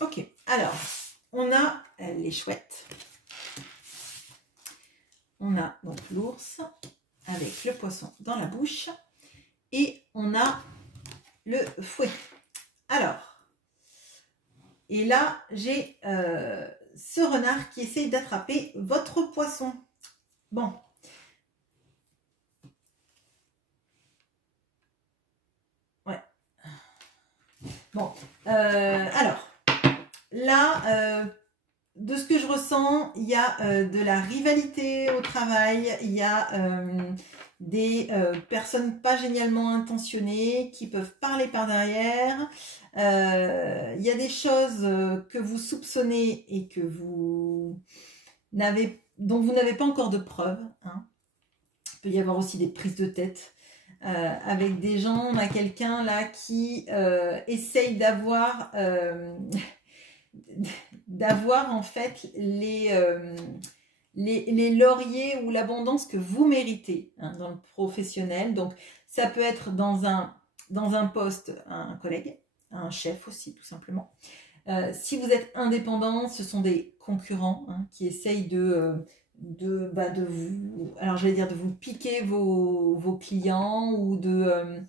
Ok, alors, on a les chouettes. On a donc l'ours avec le poisson dans la bouche. Et on a le fouet. Alors, et là, j'ai ce renard qui essaye d'attraper votre poisson. Bon. Ouais. Bon, alors... Là, de ce que je ressens, il y a de la rivalité au travail, il y a des personnes pas génialement intentionnées qui peuvent parler par derrière. Il y a des choses que vous soupçonnez et que dont vous n'avez pas encore de preuves, hein. Il peut y avoir aussi des prises de tête avec des gens. On a quelqu'un là qui essaye d'avoir en fait les lauriers ou l'abondance que vous méritez, hein, dans le professionnel. Donc ça peut être dans un poste, un collègue, un chef aussi tout simplement. Si vous êtes indépendant, ce sont des concurrents, hein, qui essayent de vous piquer vos clients ou de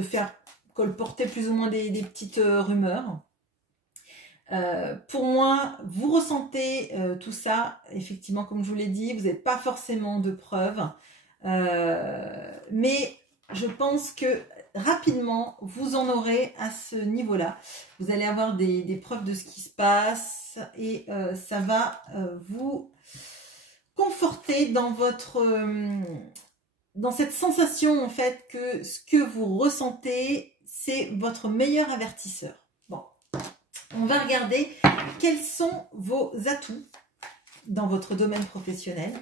faire colporter plus ou moins des petites rumeurs. Pour moi, vous ressentez tout ça, effectivement, comme je vous l'ai dit, vous n'avez pas forcément de preuves, mais je pense que rapidement, vous en aurez à ce niveau-là. Vous allez avoir des preuves de ce qui se passe et ça va vous conforter dans dans cette sensation en fait que ce que vous ressentez, c'est votre meilleur avertisseur. Bon, on va regarder quels sont vos atouts dans votre domaine professionnel.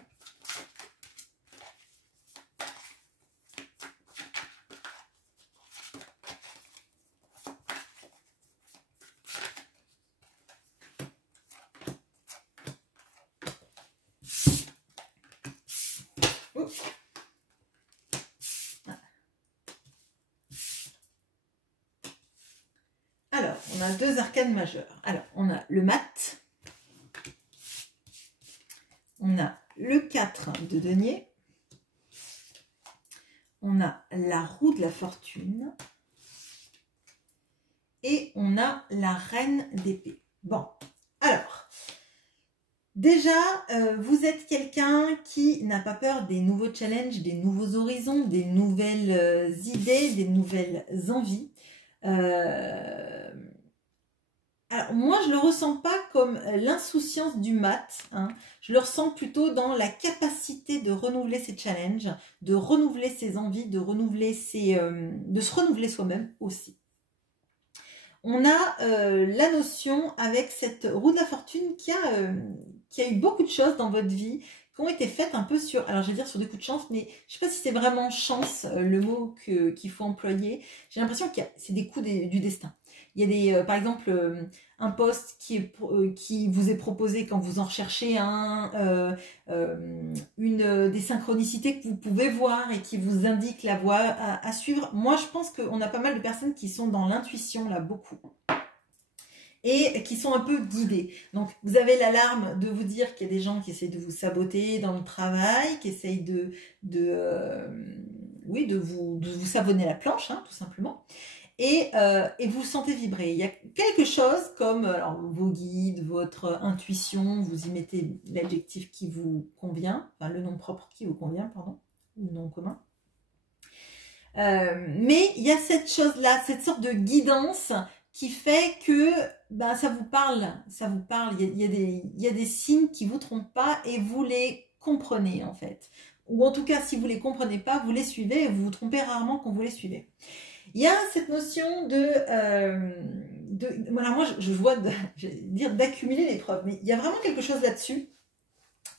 Alors, on a deux arcanes majeures. Alors, on a le mat. On a le 4 de denier. On a la roue de la fortune. Et on a la reine d'épée. Bon, alors, déjà, vous êtes quelqu'un qui n'a pas peur des nouveaux challenges, des nouveaux horizons, des nouvelles idées, des nouvelles envies. Alors, moi, je ne le ressens pas comme l'insouciance du mat, hein. Je le ressens plutôt dans la capacité de renouveler ses challenges, de renouveler ses envies, de se renouveler soi-même aussi. On a la notion avec cette roue de la fortune qui a eu beaucoup de choses dans votre vie qui ont été faites un peu sur, alors je vais dire sur des coups de chance, mais je ne sais pas si c'est vraiment chance le mot qu'il faut employer. J'ai l'impression que c'est des coups du destin. Il y a par exemple, un poste qui vous est proposé quand vous en recherchez un, des synchronicités que vous pouvez voir et qui vous indiquent la voie à suivre. Moi, je pense qu'on a pas mal de personnes qui sont dans l'intuition, là, beaucoup. Et qui sont un peu guidées. Donc, vous avez l'alarme de vous dire qu'il y a des gens qui essayent de vous saboter dans le travail, qui essayent de vous savonner la planche, hein, tout simplement. Et vous le sentez vibrer. Il y a quelque chose comme alors, vos guides, votre intuition, vous y mettez l'adjectif qui vous convient, enfin le nom propre qui vous convient, pardon, ou le nom commun. Mais il y a cette chose-là, cette sorte de guidance qui fait que ça vous parle. Il y a des signes qui ne vous trompent pas et vous les comprenez en fait. Ou en tout cas, si vous ne les comprenez pas, vous les suivez et vous vous trompez rarement quand vous les suivez. Il y a cette notion voilà, moi je vois, d'accumuler les preuves, mais il y a vraiment quelque chose là-dessus.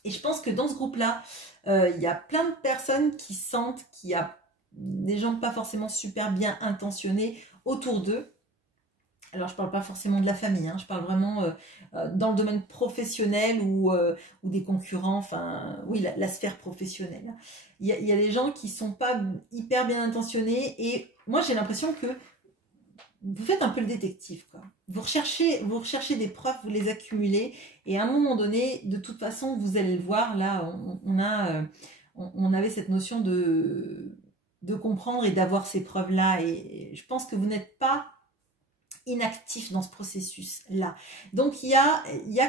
Et je pense que dans ce groupe-là, il y a plein de personnes qui sentent qu'il y a des gens pas forcément super bien intentionnés autour d'eux. Alors, je ne parle pas forcément de la famille, hein, je parle vraiment dans le domaine professionnel ou des concurrents, enfin, oui, la sphère professionnelle. Il y a des gens qui ne sont pas hyper bien intentionnés et moi, j'ai l'impression que vous faites un peu le détective, quoi. Vous recherchez des preuves, vous les accumulez et à un moment donné, de toute façon, vous allez le voir, là, on avait cette notion de comprendre et d'avoir ces preuves-là et je pense que vous n'êtes pas inactif dans ce processus-là. Donc, il y a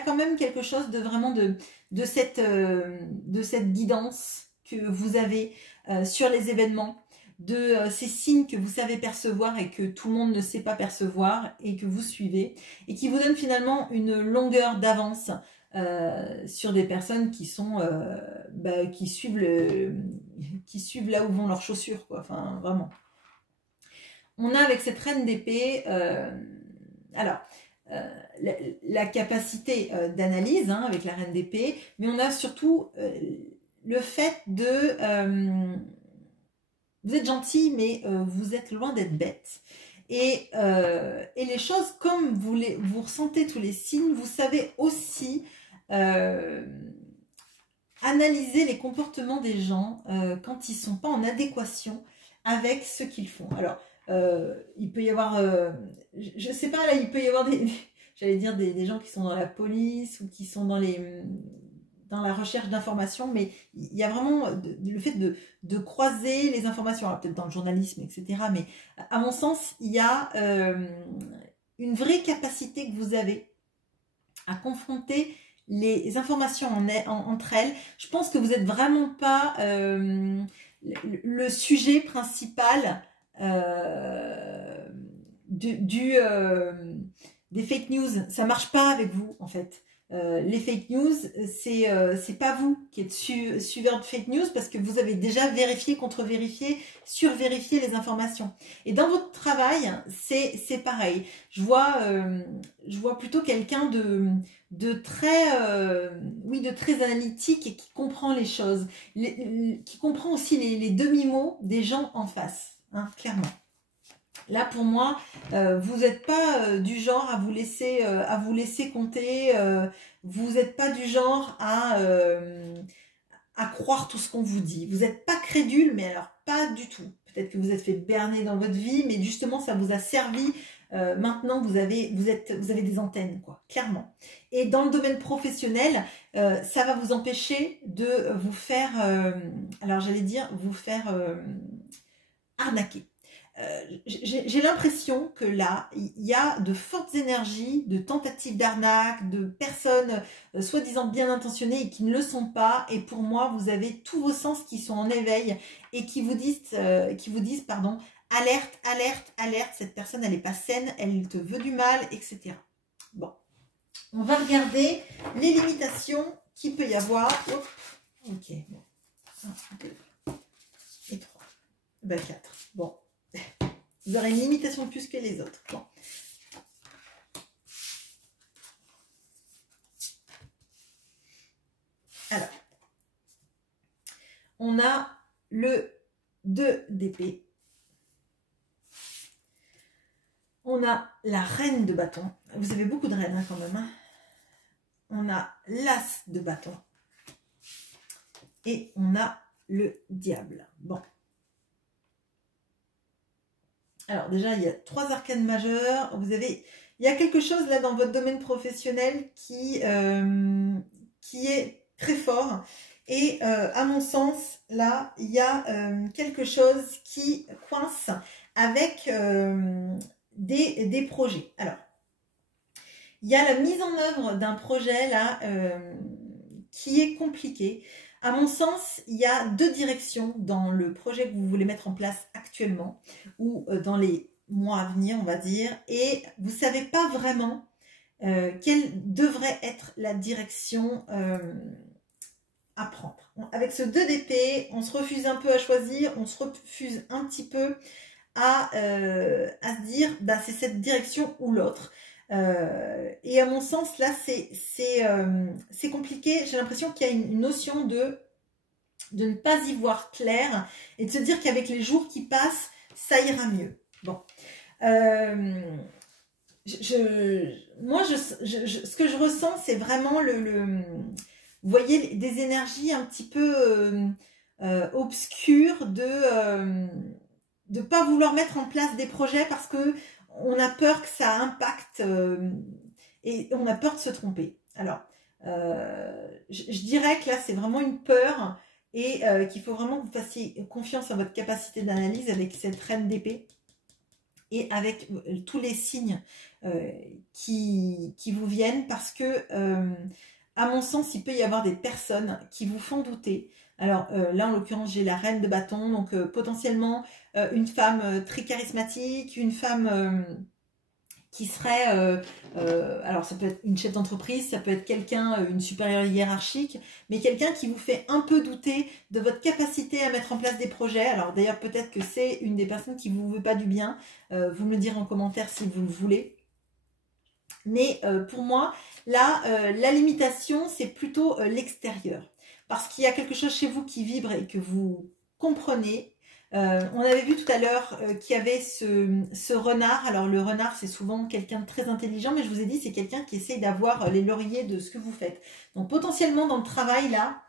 quand même quelque chose de vraiment de cette guidance que vous avez sur les événements, de ces signes que vous savez percevoir et que tout le monde ne sait pas percevoir et que vous suivez et qui vous donne finalement une longueur d'avance sur des personnes qui sont qui suivent là où vont leurs chaussures, quoi. Enfin, vraiment. On a avec cette reine d'épée, alors, la capacité d'analyse avec la reine d'épée, mais on a surtout le fait de... vous êtes gentil, mais vous êtes loin d'être bête. Et les choses, comme vous ressentez tous les signes, vous savez aussi analyser les comportements des gens quand ils ne sont pas en adéquation avec ce qu'ils font. Alors, il peut y avoir, je sais pas, là, il peut y avoir j'allais dire des gens qui sont dans la police ou qui sont dans la recherche d'informations, mais il y a vraiment le fait de croiser les informations, alors peut-être dans le journalisme, etc. Mais à mon sens, il y a une vraie capacité que vous avez à confronter les informations entre elles. Je pense que vous n'êtes vraiment pas le sujet principal des fake news. Ça marche pas avec vous, en fait. Les fake news, c'est pas vous qui êtes suiveur de fake news, parce que vous avez déjà vérifié, contre-vérifié, survérifié les informations. Et dans votre travail, c'est pareil. Je vois plutôt quelqu'un de très analytique et qui comprend les choses, qui comprend aussi les demi-mots des gens en face, clairement. Là, pour moi, vous n'êtes pas du genre à vous laisser compter. Vous n'êtes pas du genre à croire tout ce qu'on vous dit. Vous n'êtes pas crédule, mais alors pas du tout. Peut-être que vous êtes fait berner dans votre vie, mais justement, ça vous a servi. Maintenant, vous avez des antennes, quoi, clairement. Et dans le domaine professionnel, ça va vous empêcher de vous faire, alors j'allais dire, vous faire arnaquer. J'ai l'impression que là, il y a de fortes énergies, de tentatives d'arnaque, de personnes soi-disant bien intentionnées et qui ne le sont pas. Et pour moi, vous avez tous vos sens qui sont en éveil et qui vous disent, pardon, alerte, alerte, alerte, cette personne, elle n'est pas saine, elle te veut du mal, etc. Bon, on va regarder les limitations qu'il peut y avoir. Hop. Ok, bon. 1, 2 et 3. Ben 4. Bon. Vous aurez une limitation de plus que les autres. Bon. Alors, on a le 2 d'épée. On a la reine de bâton. Vous avez beaucoup de reines quand même. On a l'as de bâton. Et on a le diable. Bon. Alors déjà, il y a 3 arcanes majeures. Il y a quelque chose là dans votre domaine professionnel qui est très fort. Et à mon sens, là, il y a quelque chose qui coince avec des projets. Alors, il y a la mise en œuvre d'un projet là qui est compliqué. À mon sens, il y a 2 directions dans le projet que vous voulez mettre en place actuellement ou dans les mois à venir, on va dire, et vous ne savez pas vraiment quelle devrait être la direction à prendre. Avec ce 2 d'épée, on se refuse un peu à choisir, on se refuse un petit peu à se dire bah, c'est cette direction ou l'autre. Et à mon sens, là, c'est compliqué. J'ai l'impression qu'il y a une notion de ne pas y voir clair et de se dire qu'avec les jours qui passent, ça ira mieux. Bon. Ce que je ressens, c'est vraiment vous voyez, des énergies un petit peu obscures de pas vouloir mettre en place des projets parce que on a peur que ça impacte et on a peur de se tromper. Alors, je dirais que là, c'est vraiment une peur et qu'il faut vraiment que vous fassiez confiance à votre capacité d'analyse avec cette reine d'épée et avec tous les signes qui vous viennent parce que, à mon sens, il peut y avoir des personnes qui vous font douter. Alors là, en l'occurrence, j'ai la reine de bâton, donc potentiellement une femme très charismatique, une femme qui serait, alors ça peut être une chef d'entreprise, ça peut être quelqu'un, une supérieure hiérarchique, mais quelqu'un qui vous fait un peu douter de votre capacité à mettre en place des projets. Alors d'ailleurs, peut-être que c'est une des personnes qui ne vous veut pas du bien, vous me le direz en commentaire si vous le voulez. Mais pour moi, là, la limitation, c'est plutôt l'extérieur. Parce qu'il y a quelque chose chez vous qui vibre et que vous comprenez. On avait vu tout à l'heure qu'il y avait ce renard. Alors le renard, c'est souvent quelqu'un de très intelligent, mais je vous ai dit, c'est quelqu'un qui essaye d'avoir les lauriers de ce que vous faites. Donc potentiellement dans le travail, là,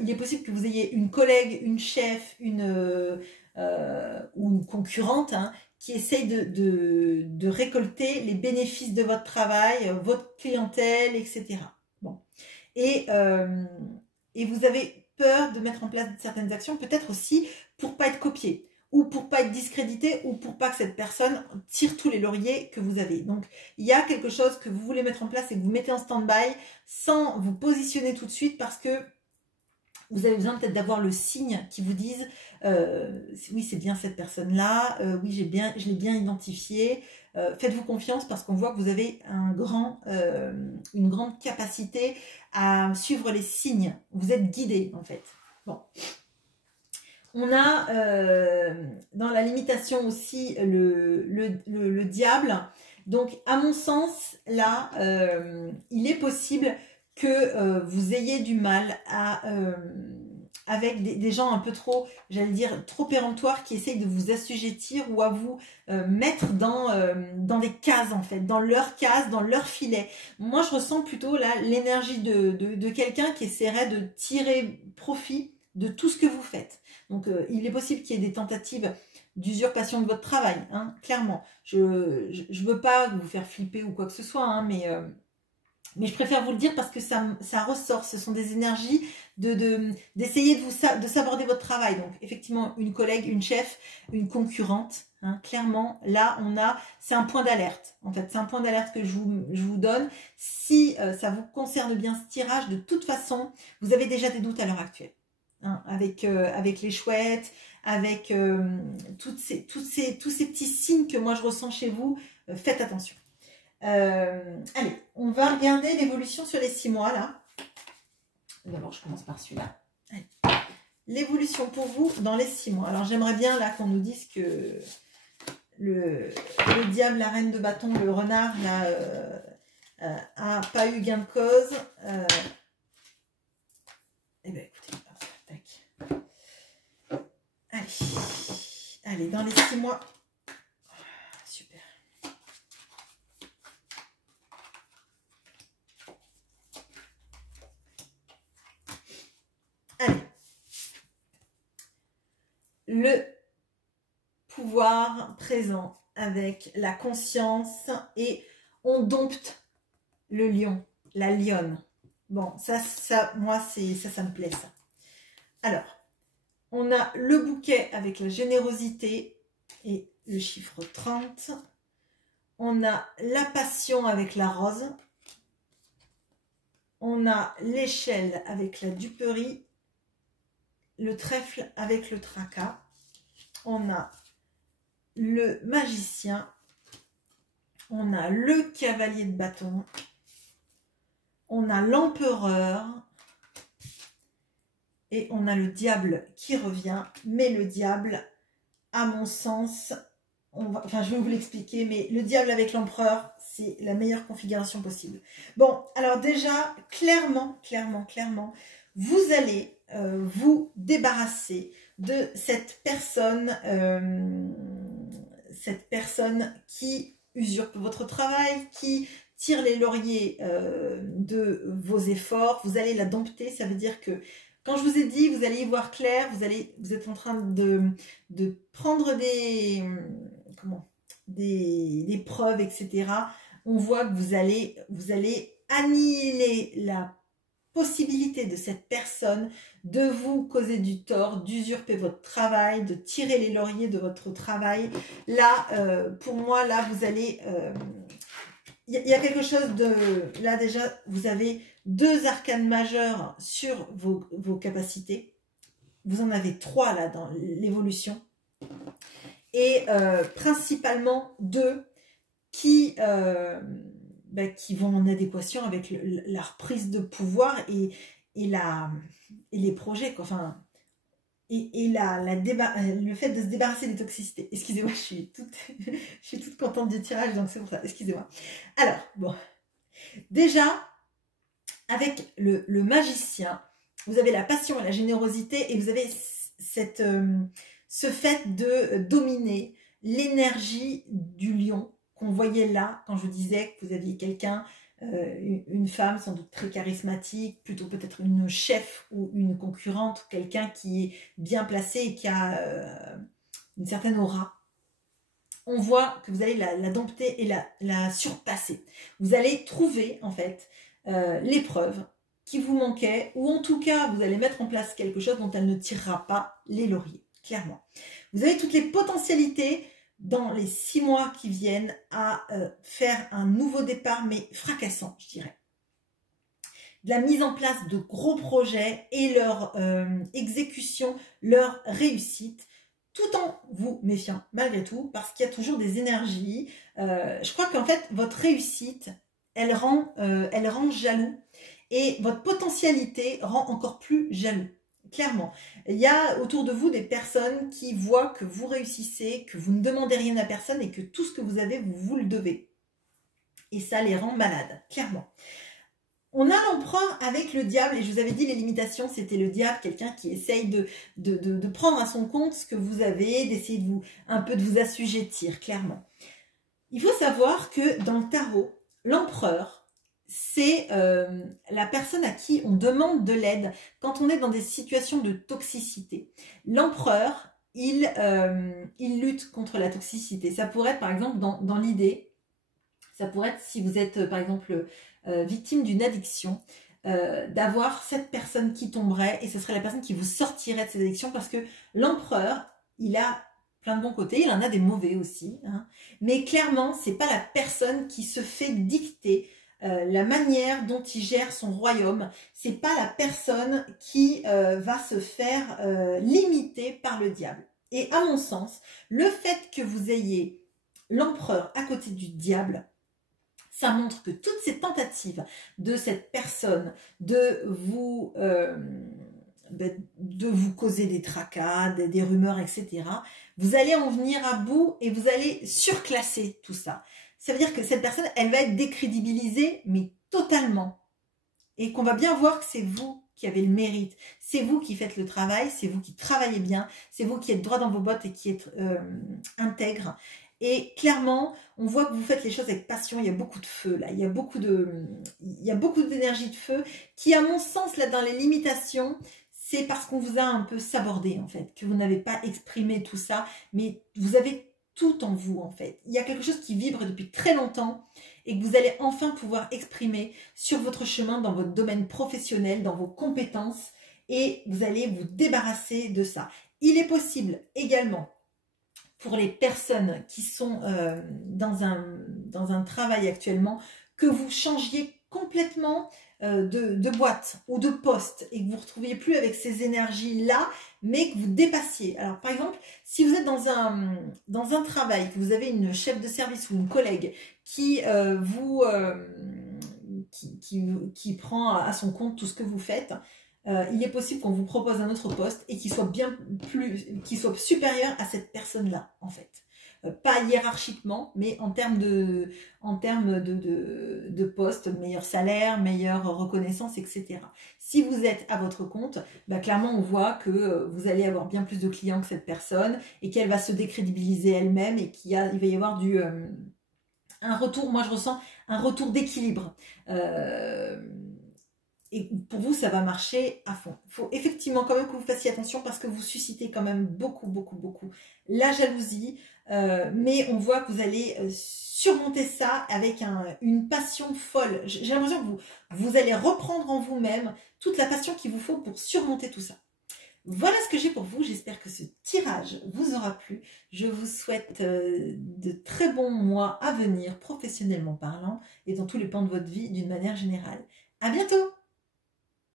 il est possible que vous ayez une collègue, une chef, ou une concurrente, hein, qui essaye de récolter les bénéfices de votre travail, votre clientèle, etc. Bon. Et vous avez peur de mettre en place certaines actions, peut-être aussi pour pas être copié, ou pour pas être discrédité, ou pour pas que cette personne tire tous les lauriers que vous avez. Donc, il y a quelque chose que vous voulez mettre en place et que vous mettez en stand-by sans vous positionner tout de suite parce que vous avez besoin peut-être d'avoir le signe qui vous dise oui, c'est bien cette personne-là, oui, je l'ai bien identifié. Faites-vous confiance parce qu'on voit que vous avez une grande capacité à suivre les signes. Vous êtes guidé en fait. Bon. On a dans la limitation aussi le diable. Donc, à mon sens, là, il est possible que vous ayez du mal avec des gens un peu trop, j'allais dire, trop péremptoires qui essayent de vous assujettir ou à vous mettre dans des cases, en fait, dans leurs cases, dans leur filet. Moi, je ressens plutôt là l'énergie de quelqu'un qui essaierait de tirer profit de tout ce que vous faites. Donc, il est possible qu'il y ait des tentatives d'usurpation de votre travail, hein, clairement. Je veux pas vous faire flipper ou quoi que ce soit, hein, mais je préfère vous le dire parce que ça ressort. Ce sont des énergies d'essayer de saborder votre travail. Donc, effectivement, une collègue, une chef, une concurrente, hein, clairement, là, c'est un point d'alerte. En fait, c'est un point d'alerte que je vous donne. Si ça vous concerne bien ce tirage, de toute façon, vous avez déjà des doutes à l'heure actuelle. Hein, avec les chouettes, avec tous ces petits signes que moi je ressens chez vous, faites attention. Allez, on va regarder l'évolution sur les 6 mois là. D'abord, je commence par celui-là. L'évolution pour vous dans les 6 mois. Alors, j'aimerais bien là qu'on nous dise que le diable, la reine de bâton, le renard là, a pas eu gain de cause. Eh bien, écoutez. Allez, dans les 6 mois. Super. Allez. Le pouvoir présent avec la conscience et on dompte le lion, la lionne. Bon, moi, ça me plaît, ça. Alors, on a le bouquet avec la générosité et le chiffre 30. On a la passion avec la rose. On a l'échelle avec la duperie. Le trèfle avec le tracas. On a le magicien. On a le cavalier de bâton. On a l'empereur. Et on a le diable qui revient. Mais le diable, à mon sens, je vais vous l'expliquer, mais le diable avec l'empereur, c'est la meilleure configuration possible. Bon, alors déjà, clairement, vous allez vous débarrasser de cette personne qui usurpe votre travail, qui tire les lauriers de vos efforts. Vous allez la dompter, ça veut dire que quand je vous ai dit, vous allez y voir clair, vous êtes en train de prendre des preuves, etc. On voit que vous allez annihiler la possibilité de cette personne de vous causer du tort, d'usurper votre travail, de tirer les lauriers de votre travail. Là, pour moi, là, vous allez... Il y a quelque chose de... Là, déjà, vous avez 2 arcanes majeures sur vos capacités. Vous en avez 3, là, dans l'évolution. Et principalement 2 qui vont en adéquation avec la reprise de pouvoir et les projets, quoi. Enfin, le fait de se débarrasser des toxicités. Excusez-moi, je suis toute contente du tirage, donc c'est pour ça. Excusez-moi. Alors, bon. Déjà, avec le magicien, vous avez la passion et la générosité et vous avez ce fait de dominer l'énergie du lion qu'on voyait là quand je vous disais que vous aviez quelqu'un, une femme sans doute très charismatique, plutôt peut-être une chef ou une concurrente, quelqu'un qui est bien placé et qui a une certaine aura. On voit que vous allez la dompter et la surpasser. Vous allez trouver en fait l'épreuve qui vous manquait, ou en tout cas vous allez mettre en place quelque chose dont elle ne tirera pas les lauriers, clairement. Vous avez toutes les potentialités dans les 6 mois qui viennent à faire un nouveau départ, mais fracassant, je dirais. De la mise en place de gros projets et leur exécution, leur réussite, tout en vous méfiant malgré tout, parce qu'il y a toujours des énergies. Je crois qu'en fait, votre réussite, elle rend jaloux, et votre potentialité rend encore plus jaloux. Clairement, il y a autour de vous des personnes qui voient que vous réussissez, que vous ne demandez rien à personne et que tout ce que vous avez, vous le devez. Et ça les rend malades, clairement. On a l'empereur avec le diable, et je vous avais dit les limitations, c'était le diable, quelqu'un qui essaye de prendre à son compte ce que vous avez, d'essayer un peu de vous assujettir, clairement. Il faut savoir que dans le tarot, l'empereur, c'est la personne à qui on demande de l'aide quand on est dans des situations de toxicité. L'empereur, il lutte contre la toxicité. Ça pourrait être par exemple dans l'idée, ça pourrait être si vous êtes par exemple victime d'une addiction, d'avoir cette personne qui tomberait et ce serait la personne qui vous sortirait de cette addiction, parce que l'empereur, il a plein de bons côtés, il en a des mauvais aussi, hein. Mais clairement, c'est pas la personne qui se fait dicter la manière dont il gère son royaume, c'est pas la personne qui va se faire limiter par le diable. Et à mon sens, le fait que vous ayez l'empereur à côté du diable, ça montre que toutes ces tentatives de cette personne de vous causer des tracas, des rumeurs, etc., vous allez en venir à bout et vous allez surclasser tout ça. Ça veut dire que cette personne, elle va être décrédibilisée, mais totalement. Et qu'on va bien voir que c'est vous qui avez le mérite. C'est vous qui faites le travail, c'est vous qui travaillez bien, c'est vous qui êtes droit dans vos bottes et qui êtes intègre. Et clairement, on voit que vous faites les choses avec passion. Il y a beaucoup de feu là, il y a beaucoup d'énergie de feu qui, à mon sens, là dans les limitations, c'est parce qu'on vous a un peu sabordé en fait, que vous n'avez pas exprimé tout ça, mais vous avez tout en vous en fait. Il y a quelque chose qui vibre depuis très longtemps et que vous allez enfin pouvoir exprimer sur votre chemin, dans votre domaine professionnel, dans vos compétences, et vous allez vous débarrasser de ça. Il est possible également, pour les personnes qui sont dans un travail actuellement, que vous changiez complètement de boîte ou de poste et que vous ne retrouviez plus avec ces énergies-là, mais que vous dépassiez. Alors par exemple, si vous êtes dans un travail, que vous avez une chef de service ou une collègue qui qui prend à son compte tout ce que vous faites, il est possible qu'on vous propose un autre poste et qu'il soit supérieur à cette personne-là, en fait. Pas hiérarchiquement, mais en termes de poste, meilleur salaire, meilleure reconnaissance, etc. Si vous êtes à votre compte, bah clairement on voit que vous allez avoir bien plus de clients que cette personne et qu'elle va se décrédibiliser elle-même et il va y avoir un retour, moi je ressens un retour d'équilibre. Et pour vous, ça va marcher à fond. Il faut effectivement quand même que vous fassiez attention parce que vous suscitez quand même beaucoup la jalousie. Mais on voit que vous allez surmonter ça avec une passion folle. J'ai l'impression que vous allez reprendre en vous-même toute la passion qu'il vous faut pour surmonter tout ça. Voilà ce que j'ai pour vous. J'espère que ce tirage vous aura plu. Je vous souhaite de très bons mois à venir, professionnellement parlant, et dans tous les pans de votre vie d'une manière générale. À bientôt!